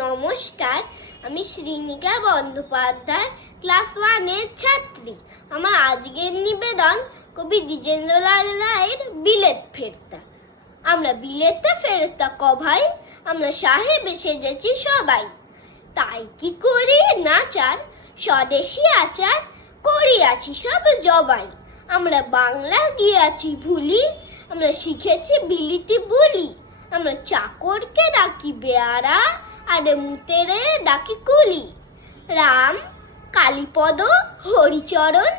নমস্কার, আমি শ্রীনিকা বন্দ্যোপাধ্যায়, ক্লাস 1 এর ছাত্রী। আমার আজকের নিবেদন কবি দ্বিজেন্দ্রলাল রায়ের বিলেত ফেরতা। আমরা বিলেতে ফেরতা কভাই, আমরা সাহেবে সেজেছি সবাই। তাই কি করি নাচার, স্বদেশী আচার করিয়াছি সব জবাই। আমরা বাংলা গিয়াছি ভুলি, আমরা শিখেছি বিলিতি বুলি। আমরা চাকরকে ডাকি বেয়ারা, আর মুতেরে ডাকি কুলি। রাম, কালীপদ, হরিচরণ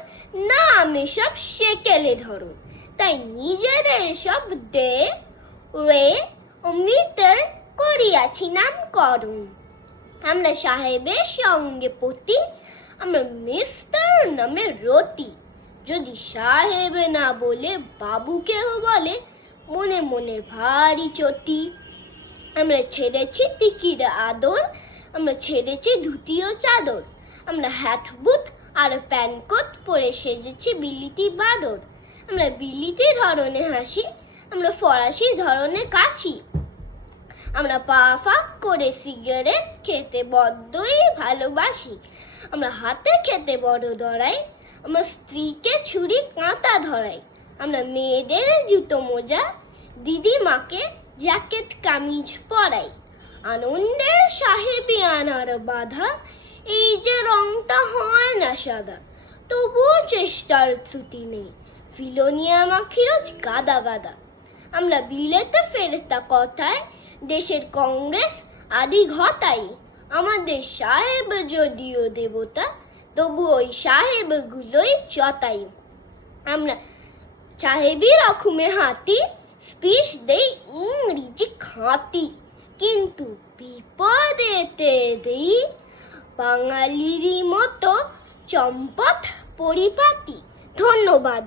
নাম এসব সেকেলে ধরুন। তাই নিজেদের সব দে রে অমৃতের করিয়াছি নামকরণ। আমরা সাহেবের সঙ্গে পতি, আমরা মিস্টার নামে রতি। যদি সাহেব না বলে বাবুকেও বলে, মনে মনে ভারী চটি। আমরা ছেড়েছি তিকির আদর, আমরা ছেড়েছি ধুতি ও চাদর। আমরা হ্যাট বুট আর প্যান্টকোট পরে সেজেছি বিলিতি বাদর। আমরা বিলিতি ধরনে হাসি, আমরা ফরাসি ধরনে কাশি। আমরা পা ফাঁক করে সিগারেট খেতে বড্ডই ভালোবাসি। আমরা হাতে খেতে বড় ধরাই, আমরা স্ত্রীকে ছুরি কাঁটা ধরাই। আমরা মেয়েদের জুতো মোজা, দিদিমাকে জ্যাকেট কামিজ পরাই। আনন্দের সাহেবি আনার বাধা, এই যে রংটা হয় না সাদা, তবুও চেষ্টার ত্রুটি নেই, ফিলোনিয়া মাখি রোজ গাদা গাদা। আমরা বিলেতে ফেরতা কথায় দেশের কংগ্রেস আদি ঘটাই। আমাদের সাহেব যদিও দেবতা, তবু ওই সাহেব গুলোই চটাই। আমরা সাহেবি রকমে হাতি, স্পিচ দেই ইংরেজি খাঁটি, কিন্তু বিপদেতে দেই বাঙালিরই মতো চম্পট পরিপাটি। ধন্যবাদ।